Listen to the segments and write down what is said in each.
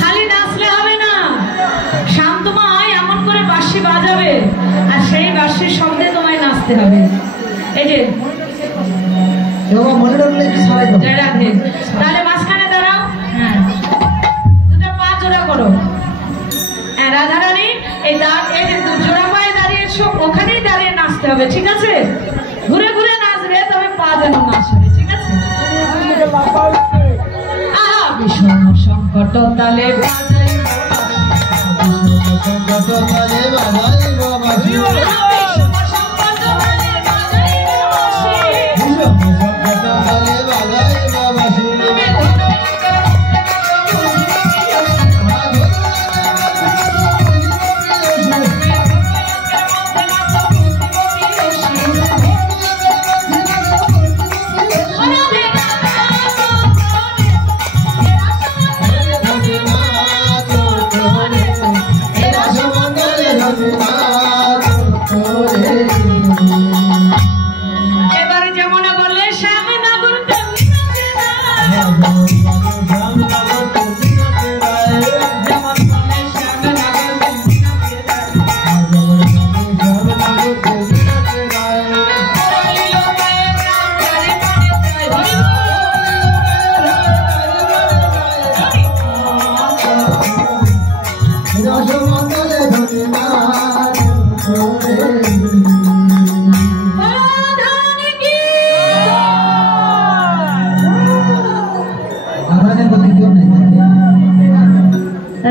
খালি নাচলে হবে না, শান্তমা এমন করে বাঁশি বাজাবে আর সেই বাঁশির শব্দে তোমায় নাচতে হবে। এই যে তাহলে মাঝখানে দাঁড়াও, হ্যাঁ দুটো পা জোড়া করো। হ্যাঁ রাধারানী এই যে জোড়া পায়ে দাঁড়িয়েছো ওখানেই দাঁড়িয়ে নাচতে হবে, ঠিক আছে? ঘুরে ঘুরে নাচবে, তবে পা যেন নাচ হবে, ঠিক আছে? আহা বিষম সংকট তালে বাজাই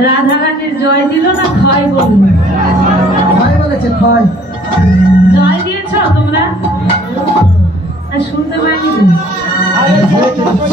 রাধারানীর জয় দিল না ক্ষয় বলল? ক্ষয় বলেছে, ক্ষয়। জয় দিয়েছ তোমরা? শুনতে পাইনি।